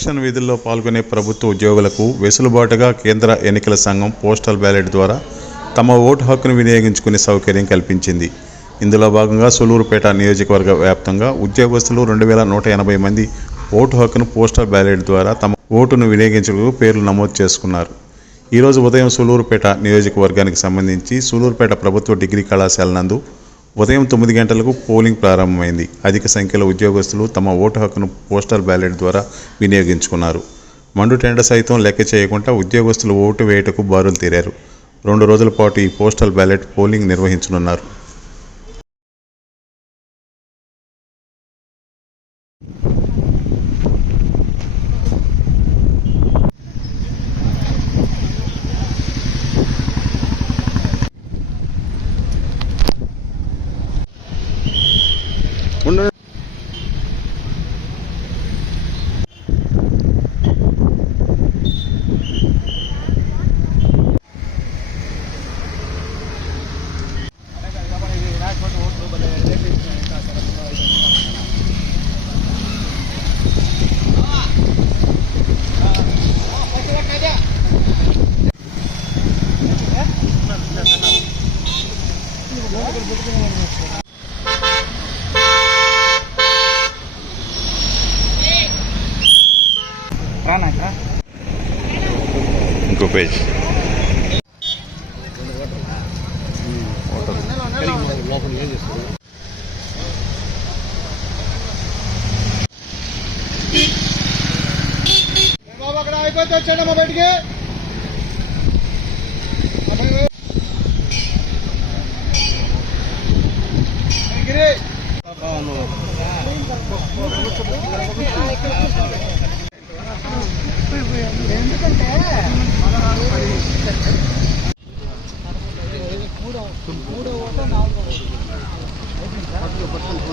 Election విధుల్లో పాల్గొనే ప్రభుత్వ ఉద్యోగులకు వెసులుబాటుగా కేంద్ర ఎన్నికల సంఘం పోస్టల్ బ్యాలెట్ ద్వారా తమ ఓటు హక్కును వినియోగించుకునే సౌకర్యం కల్పించింది. ఇందులో భాగంగా సూలూరుపేట నియోజకవర్గ వ్యాప్తంగా ఉద్యోగస్తులు రెండు వేల నూట ఎనభై మంది ఓటు హక్కును పోస్టల్ బ్యాలెట్ ద్వారా తమ ఓటును వినియోగించుటకు పేర్లు నమోదు చేసుకున్నారు. ఈరోజు ఉదయం సూలూరుపేట నియోజకవర్గానికి సంబంధించి సూలూరుపేట ప్రభుత్వ డిగ్రీ కళాశాల నందు ఉదయం తొమ్మిది గంటలకు పోలింగ్ ప్రారంభమైంది. అధిక సంఖ్యలో ఉద్యోగస్తులు తమ ఓటు హక్కును పోస్టల్ బ్యాలెట్ ద్వారా వినియోగించుకున్నారు. మండు టెండ సైతం లెక్క చేయకుండా ఉద్యోగస్తులు ఓటు వేయుటకు బారులు తీరారు. రెండు రోజుల పాటు ఈ పోస్టల్ బ్యాలెట్ పోలింగ్ నిర్వహించనున్నారు. ఇంకో పేజ్ అయిపోతే వచ్చాడమ్మా బయటికి por ejemplo.